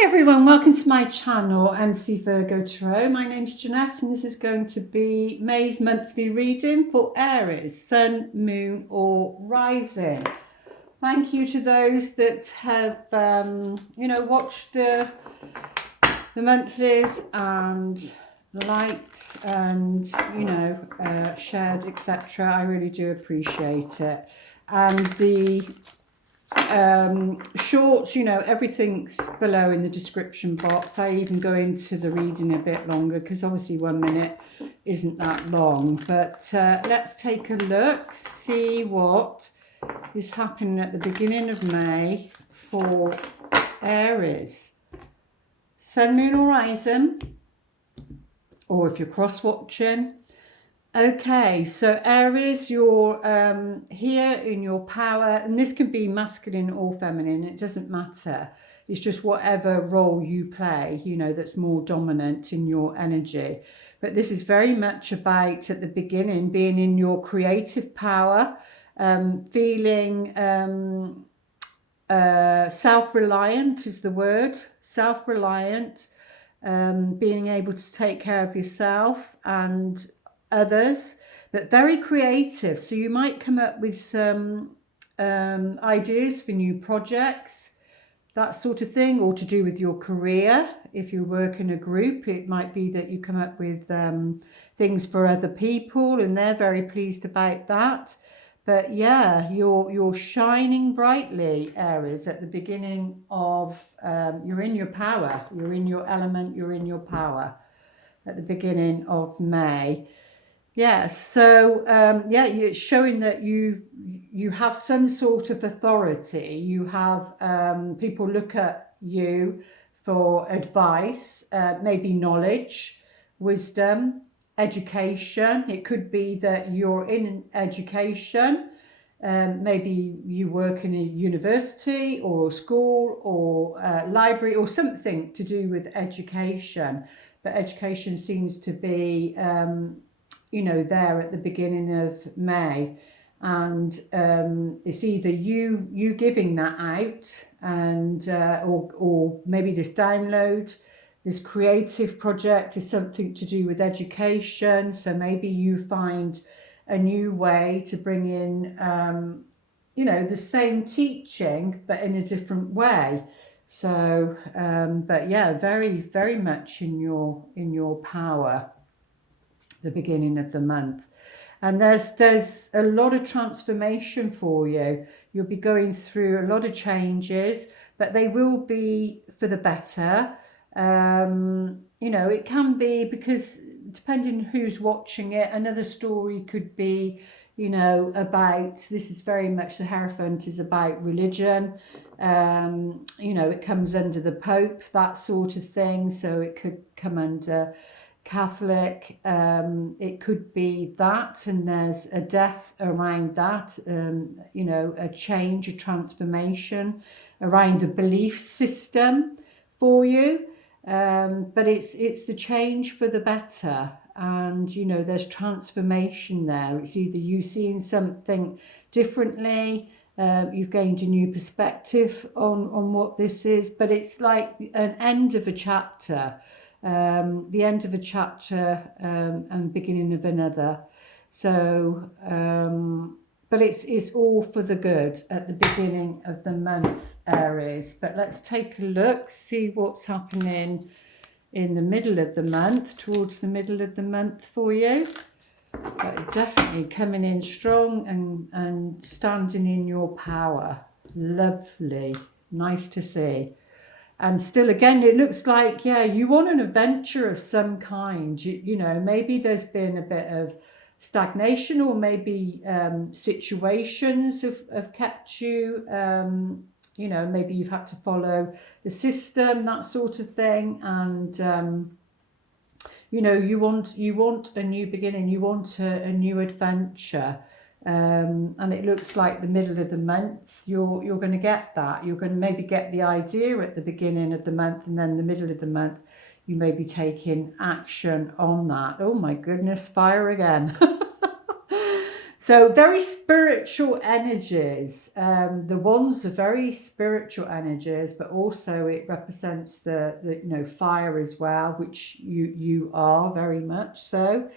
Hi everyone, welcome to my channel, MC Virgo Tarot. My name's Jeanette and this is going to be May's monthly reading for Aries, Sun, Moon or Rising. Thank you to those that have, watched the monthlies and liked and, shared, etc. I really do appreciate it. And the shorts, everything's below in the description box. I even go into the reading a bit longer because obviously 1 minute isn't that long, but let's take a look, see what is happening at the beginning of May for Aries, Sun, Moon or Rising, or if you're cross watching. Okay, so Aries, you're here in your power, and this can be masculine or feminine, it doesn't matter. It's just whatever role you play, that's more dominant in your energy. But this is very much about, at the beginning, being in your creative power, feeling self-reliant is the word, self-reliant, being able to take care of yourself and others, but very creative. So you might come up with some ideas for new projects, that sort of thing, or to do with your career. If you work in a group, it might be that you come up with things for other people and they're very pleased about that. But yeah, you're shining brightly, Aries, at the beginning of, you're in your power, you're in your element, you're in your power at the beginning of May. Yeah, so it's showing that you have some sort of authority. You have people look at you for advice, maybe knowledge, wisdom, education. It could be that you're in education. Maybe you work in a university or school or library or something to do with education. But education seems to be there at the beginning of May, and it's either you giving that out, and or maybe this download, this creative project is something to do with education. So maybe you find a new way to bring in the same teaching but in a different way. So but yeah, very, very much in your power, the beginning of the month. And there's a lot of transformation for you. You'll be going through a lot of changes, but they will be for the better. It can be, because depending who's watching it, another story could be, about, this is very much, the Hierophant is about religion. It comes under the Pope, that sort of thing. So it could come under Catholic, it could be that, and there's a death around that, a change, a transformation around a belief system for you, but it's the change for the better, and there's transformation there. It's either you seeing something differently, you've gained a new perspective on what this is, but it's like an end of a chapter. The end of a chapter and beginning of another. So, but it's all for the good at the beginning of the month, Aries. But let's take a look, see what's happening in the middle of the month, towards the middle of the month for you. But definitely coming in strong and standing in your power. Lovely, nice to see. And still, again, it looks like, you want an adventure of some kind. Maybe there's been a bit of stagnation, or maybe situations have kept you, maybe you've had to follow the system, that sort of thing. And, you want a new beginning, you want a new adventure. And it looks like the middle of the month you're going to get that. You're going to maybe get the idea at the beginning of the month, and then the middle of the month you may be taking action on that. Oh my goodness, fire again. So very spiritual energies. The wands are very spiritual energies, but also it represents the fire as well, which you are very much so.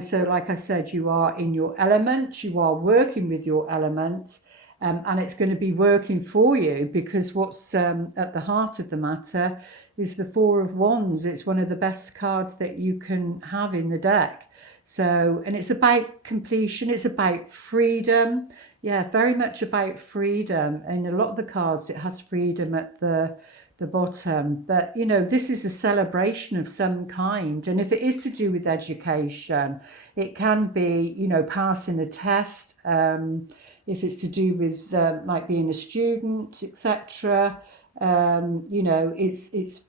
So like I said, you are in your element, you are working with your element, and it's going to be working for you, because what's at the heart of the matter is the Four of Wands. It's one of the best cards that you can have in the deck. So, and it's about completion, it's about freedom. Yeah, very much about freedom. And a lot of the cards, it has freedom at the bottom. But, this is a celebration of some kind. And if it is to do with education, it can be, passing a test. If it's to do with like being a student, etc.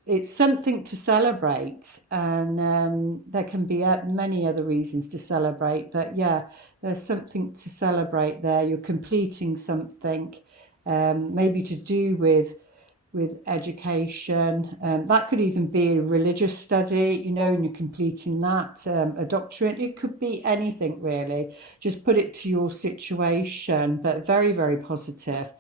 It's something to celebrate, and there can be many other reasons to celebrate, but yeah, there's something to celebrate there. You're completing something, maybe to do with education. That could even be a religious study, and you're completing that, a doctorate. It could be anything really. Just put it to your situation, but very, very positive.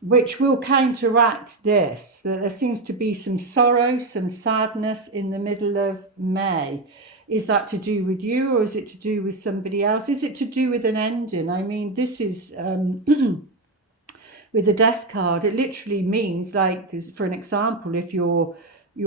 Which will counteract this. There seems to be some sorrow, some sadness in the middle of May. Is that to do with you, or is it to do with somebody else? Is it to do with an ending? I mean, this is with the death card, it literally means, like, for an example, if you're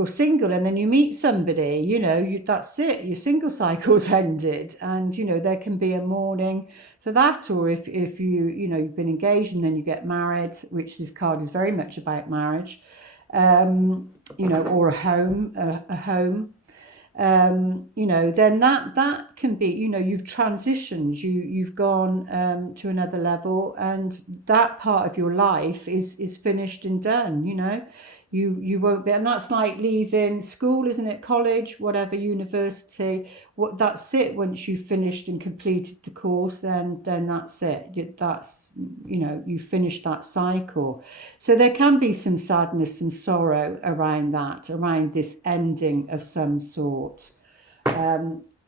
single and then you meet somebody, that's it, your single cycle's ended, and there can be a mourning for that. Or if you've been engaged and then you get married, which this card is very much about marriage, or a home, then that can be, you've transitioned, you've gone to another level, and that part of your life is finished and done. You won't be, and that's like leaving school, isn't it? College, whatever, university. That's it. Once you've finished and completed the course, then that's it. That's, you've finished that cycle. So there can be some sadness, some sorrow around that, around this ending of some sort.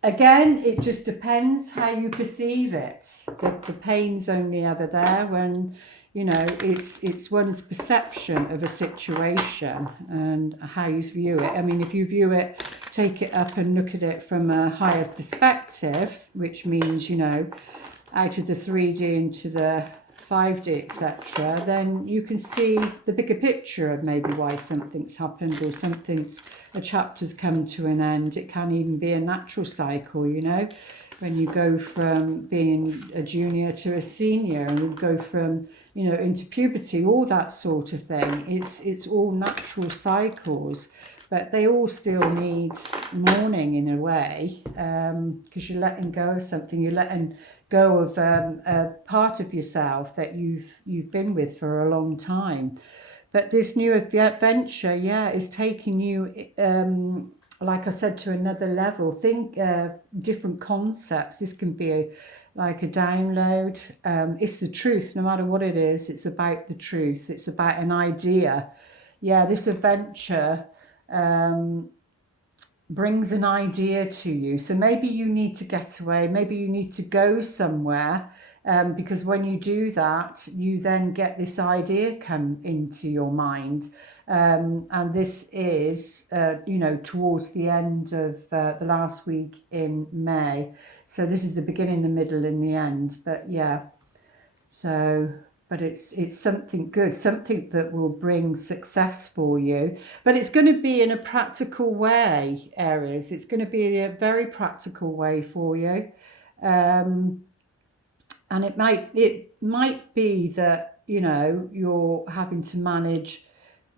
Again, it just depends how you perceive it. The pain's only ever there when, it's one's perception of a situation and how you view it. I mean, if you view it, take it up and look at it from a higher perspective, which means, out of the 3D into the 5D, etc., then you can see the bigger picture of maybe why something's happened, or a chapter's come to an end. It can even be a natural cycle, when you go from being a junior to a senior, and you go from, into puberty, all that sort of thing. It's all natural cycles, but they all still need mourning in a way, because you're letting go of something. You're letting go of a part of yourself that you've been with for a long time. But this new adventure, is taking you, like I said, to another level. Think different concepts. This can be like a download. It's the truth, no matter what it is. It's about the truth. It's about an idea. Yeah, this adventure brings an idea to you. So maybe you need to get away. Maybe you need to go somewhere. Because when you do that, you then get this idea come into your mind. And this is, towards the end of the last week in May. So this is the beginning, the middle, and the end. But yeah, but it's something good, something that will bring success for you. But it's going to be in a practical way, Aries. It's going to be in a very practical way for you. And it might be that, you're having to manage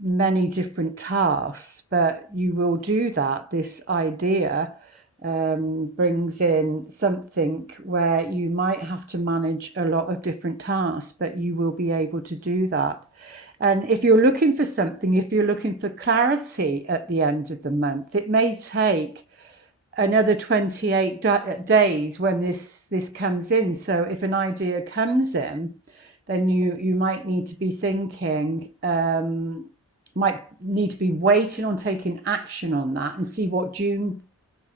many different tasks, but you will do that. This idea brings in something where you might have to manage a lot of different tasks, but you will be able to do that. And if you're looking for something, if you're looking for clarity at the end of the month, it may take another 28 days when this comes in. So if an idea comes in, then you might need to be thinking, might need to be waiting on taking action on that, and see what June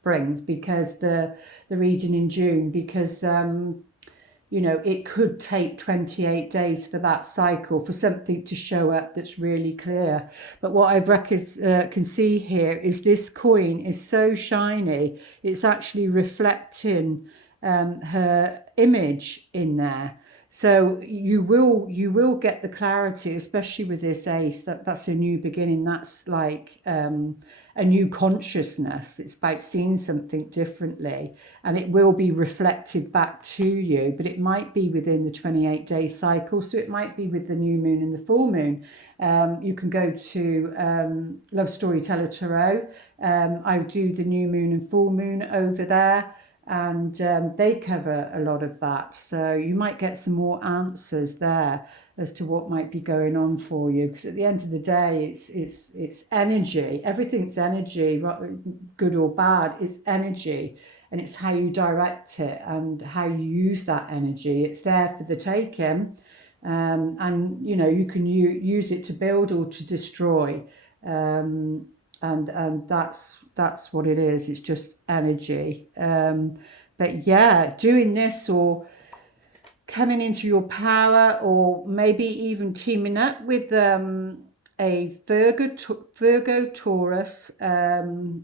brings, because the reading in June, because you know, it could take 28 days for that cycle, for something to show up that's really clear. But what I've can see here is this coin is so shiny, it's actually reflecting her image in there. So you will get the clarity, especially with this ace, that's a new beginning. That's like a new consciousness. It's about seeing something differently, and it will be reflected back to you, but it might be within the 28-day cycle. So it might be with the new moon and the full moon. You can go to Love Storyteller Tarot. I do the new moon and full moon over there, and they cover a lot of that. So you might get some more answers there as to what might be going on for you, because at the end of the day, it's energy. Everything's energy, good or bad. It's energy, and it's how you direct it and how you use that energy. It's there for the taking, and you know, you can use it to build or to destroy. And that's what it is. It's just energy. But yeah, doing this or coming into your power, or maybe even teaming up with a Virgo Taurus. Oh,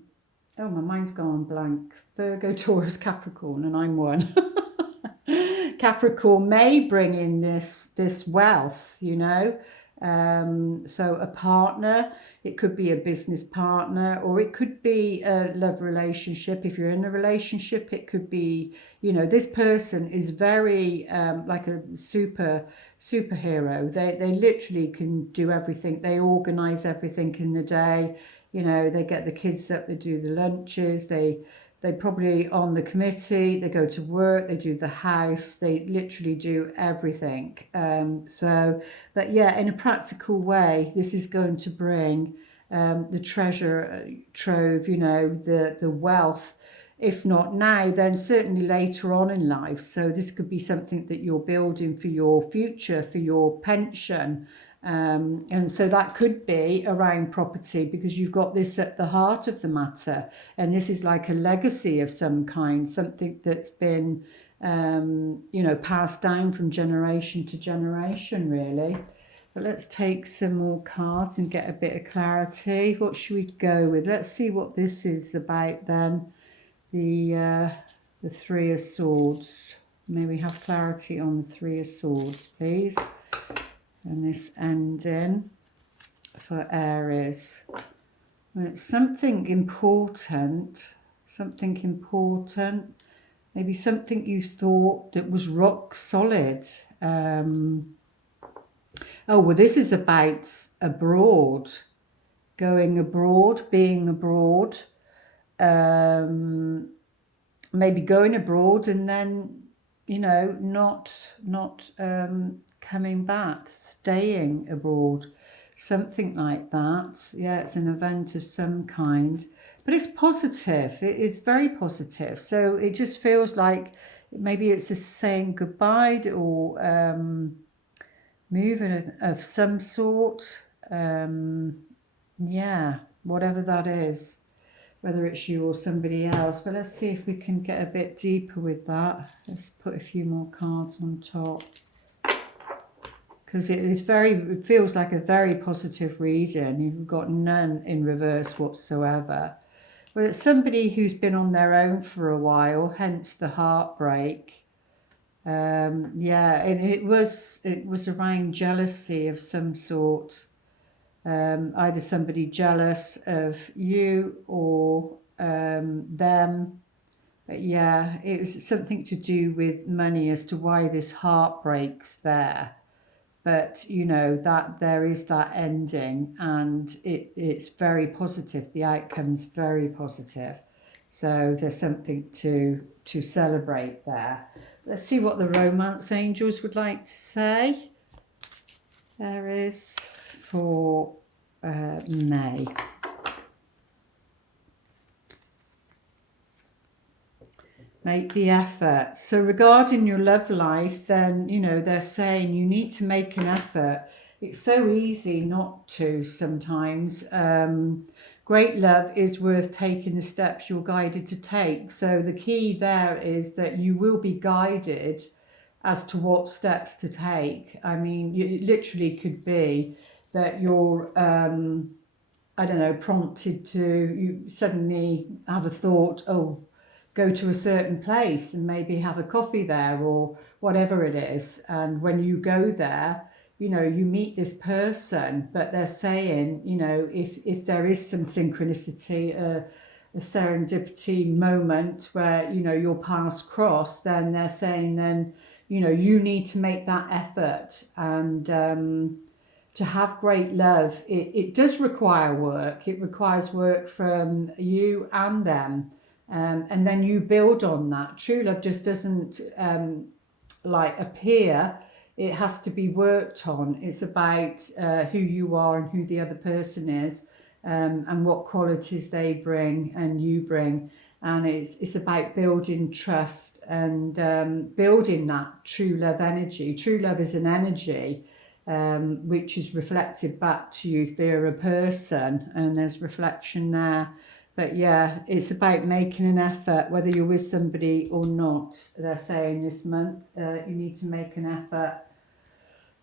my mind's gone blank. Virgo Taurus Capricorn, and I'm one. Capricorn may bring in this wealth, you know. So a partner, it could be a business partner, or it could be a love relationship. If you're in a relationship, it could be, you know, this person is very like a superhero. They literally can do everything. They organize everything in the day. You know, they get the kids up, they do the lunches, they probably on the committee, they go to work, they do the house, they literally do everything. So, but yeah, in a practical way, this is going to bring the treasure trove, you know, the wealth. If not now, then certainly later on in life. So this could be something that you're building for your future, for your pension. And so that could be around property, because you've got this at the heart of the matter. And this is like a legacy of some kind, something that's been, you know, passed down from generation to generation, really. But let's take some more cards and get a bit of clarity. What should we go with? Let's see what this is about then. The Three of Swords. May we have clarity on the Three of Swords, please? And this ending for Aries. Well, it's something important, maybe something you thought that was rock solid. Oh, well, this is about abroad, going abroad, being abroad, maybe going abroad and then, you know, not coming back, staying abroad, something like that. Yeah, it's an event of some kind, but it's positive. It is very positive. So it just feels like maybe it's a saying goodbye, or moving of some sort. Yeah, whatever that is, whether it's you or somebody else. But let's see if we can get a bit deeper with that. Let's put a few more cards on top, because it feels like a very positive reading. You've got none in reverse whatsoever. Well, it's somebody who's been on their own for a while, hence the heartbreak. Yeah, and it was around jealousy of some sort. Either somebody jealous of you or them. But yeah, it was something to do with money as to why this heartbreak's there. But, you know, that there is that ending, and it's very positive. The outcome's very positive. So there's something to celebrate there. Let's see what the romance angels would like to say. There is for May. Make the effort. So regarding your love life, then, you know, they're saying you need to make an effort. it's so easy not to sometimes. Great love is worth taking the steps you're guided to take. So the key there is that you will be guided as to what steps to take. I mean, it literally could be that you're, I don't know, prompted to, you suddenly have a thought, oh, go to a certain place and maybe have a coffee there or whatever it is. And when you go there, you know, you meet this person, but they're saying, you know, if there is some synchronicity, a serendipity moment where, you know, your paths cross, then they're saying, then, you know, you need to make that effort. And to have great love, it does require work. It requires work from you and them. And then you build on that. True love just doesn't like appear. It has to be worked on. It's about who you are and who the other person is, and what qualities they bring and you bring. And it's about building trust and building that true love energy. True love is an energy which is reflected back to you if they're a person, and there's reflection there. But yeah, it's about making an effort, whether you're with somebody or not. They're saying this month, you need to make an effort.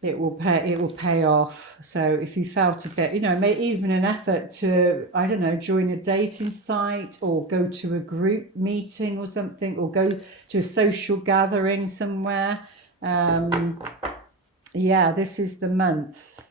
It will pay off. So if you felt a bit, you know, make even an effort to, I don't know, join a dating site or go to a group meeting or something, or go to a social gathering somewhere. Yeah, this is the month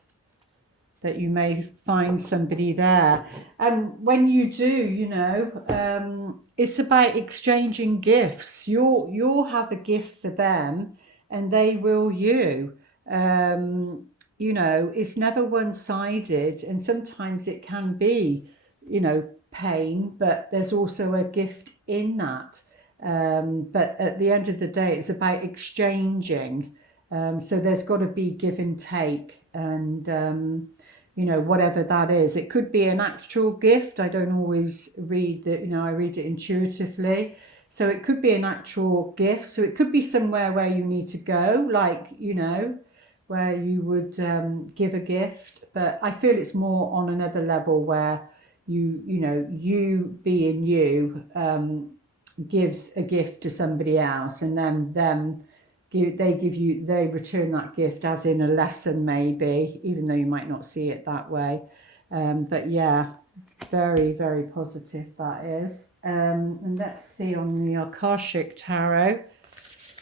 that you may find somebody there. And when you do, you know, it's about exchanging gifts. You'll have a gift for them and they will you. You know, it's never one-sided, and sometimes it can be, you know, pain, but there's also a gift in that. But at the end of the day, it's about exchanging. So there's got to be give and take, and you know, whatever that is. It could be an actual gift. I don't always read that, you know, I read it intuitively. So it could be an actual gift. So it could be somewhere where you need to go, like, you know, where you would give a gift. But I feel it's more on another level where you know, you being you gives a gift to somebody else, and then they return that gift as in a lesson, maybe, even though you might not see it that way. But yeah, very, very positive that is. And let's see on the Akashic Tarot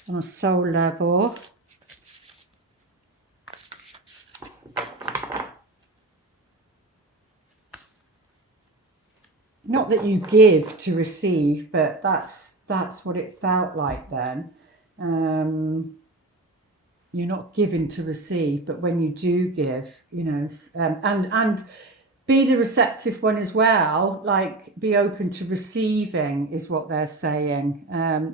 on a soul level. Not that you give to receive, but that's what it felt like then. You're not giving to receive, but when you do give, you know, and be the receptive one as well, like be open to receiving is what they're saying.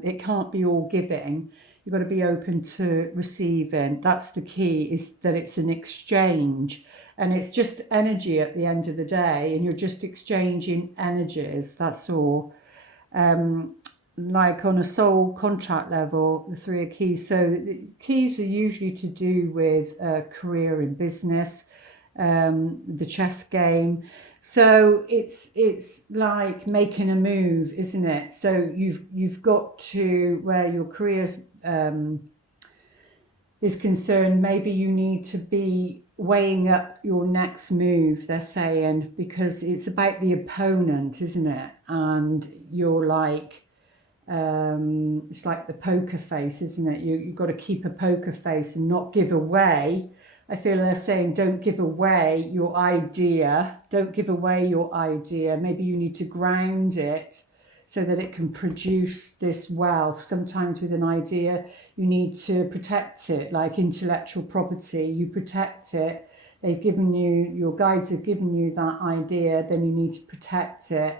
It can't be all giving. You've got to be open to receiving. That's the key, is that it's an exchange, and it's just energy at the end of the day, and you're just exchanging energies, that's all. Like on a soul contract level, the 3 of keys. So the keys are usually to do with career in business, the chess game. So it's like making a move, isn't it? So you've got to, where your career is concerned, maybe you need to be weighing up your next move, they're saying, because it's about the opponent, isn't it? And you're like, it's like the poker face, isn't it? You've got to keep a poker face and not give away. I feel they're saying don't give away your idea. Don't give away your idea. Maybe you need to ground it so that it can produce this wealth. Sometimes with an idea, you need to protect it, like intellectual property. You protect it. They've given you, your guides have given you that idea, then you need to protect it.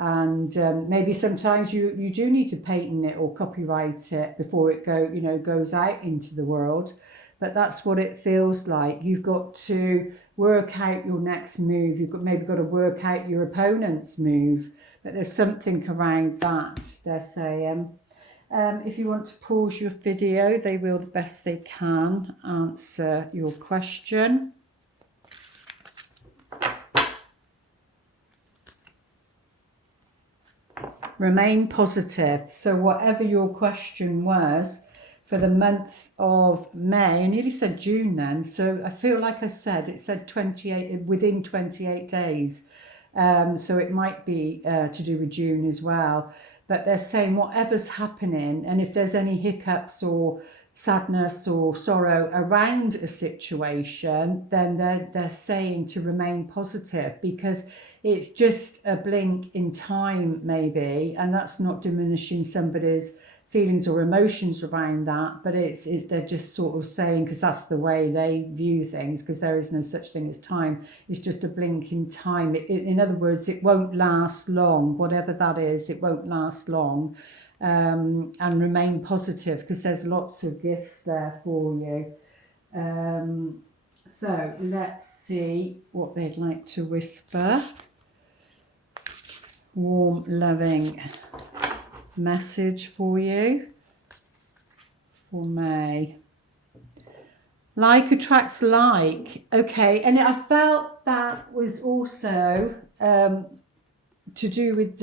And maybe sometimes you do need to patent it or copyright it before it goes out into the world. But that's what it feels like. You've got to work out your next move. You've maybe got to work out your opponent's move. But there's something around that, they're saying. If you want to pause your video, they will the best they can answer your question. Remain positive. So whatever your question was for the month of May, I nearly said June then. So I feel like I said, it said 28, within 28 days. So it might be to do with June as well. But they're saying whatever's happening, and if there's any hiccups or sadness or sorrow around a situation, then they're saying to remain positive, because it's just a blink in time maybe, and that's not diminishing somebody's feelings or emotions around that, but it's they're just sort of saying, because that's the way they view things, because there is no such thing as time. It's just a blink in time. In other words, it won't last long, whatever that is, it won't last long. And remain positive, because there's lots of gifts there for you. So let's see what they'd like to whisper. Warm, loving message for you for May. Like attracts like. Okay, and I felt that was also to do with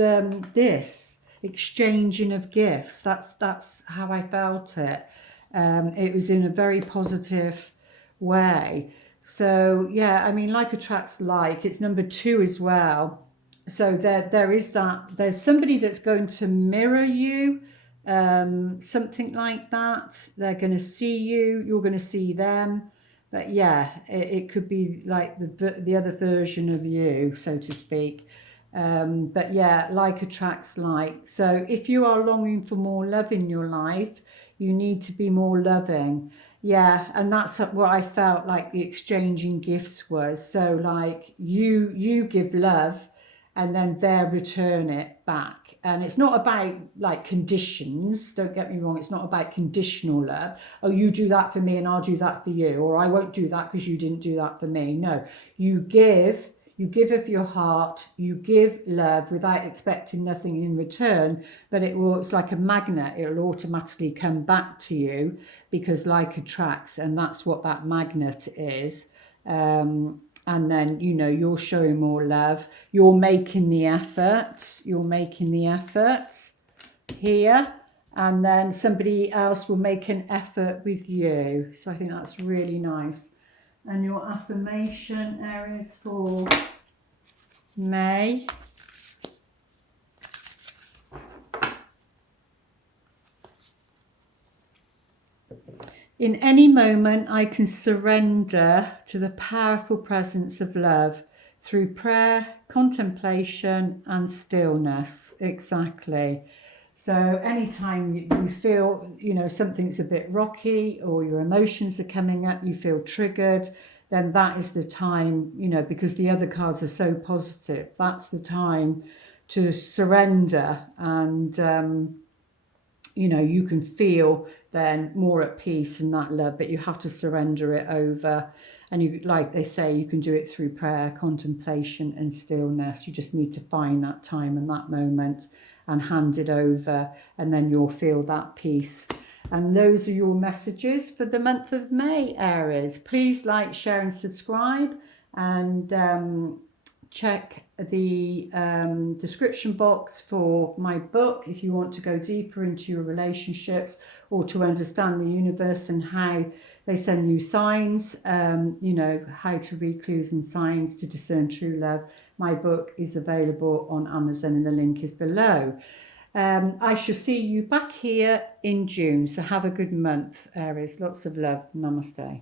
this exchanging of gifts. That's how I felt it. It was in a very positive way. So yeah, I mean, like attracts like. It's number 2 as well. So there is that. There's somebody that's going to mirror you, something like that. They're going to see you. You're going to see them. But yeah, it could be like the other version of you, so to speak. But yeah, like attracts like. So if you are longing for more love in your life, you need to be more loving. Yeah, and that's what I felt like the exchanging gifts was. So like you give love, and then they return it back. And it's not about like conditions, don't get me wrong, it's not about conditional love. Oh, you do that for me and I'll do that for you, or I won't do that because you didn't do that for me. No, you give of your heart, you give love without expecting nothing in return, but it's like a magnet, it'll automatically come back to you, because like attracts, and that's what that magnet is. And then, you know, you're showing more love. You're making the effort. You're making the effort here. And then somebody else will make an effort with you. So I think that's really nice. And your affirmation, Aries, for May. In any moment, I can surrender to the powerful presence of love through prayer, contemplation, and stillness. Exactly. So anytime you feel, you know, something's a bit rocky, or your emotions are coming up, you feel triggered, then that is the time, you know, because the other cards are so positive, that's the time to surrender. And you know, you can feel then more at peace and that love, but you have to surrender it over. And you, like they say, you can do it through prayer, contemplation, and stillness. You just need to find that time and that moment and hand it over, and then you'll feel that peace. And those are your messages for the month of May, Aries. Please like, share, and subscribe, and check the description box for my book if you want to go deeper into your relationships, or to understand the universe and how they send you signs, you know, how to read clues and signs to discern true love. My book is available on Amazon and the link is below. I shall see you back here in June, so have a good month, Aries. Lots of love. Namaste.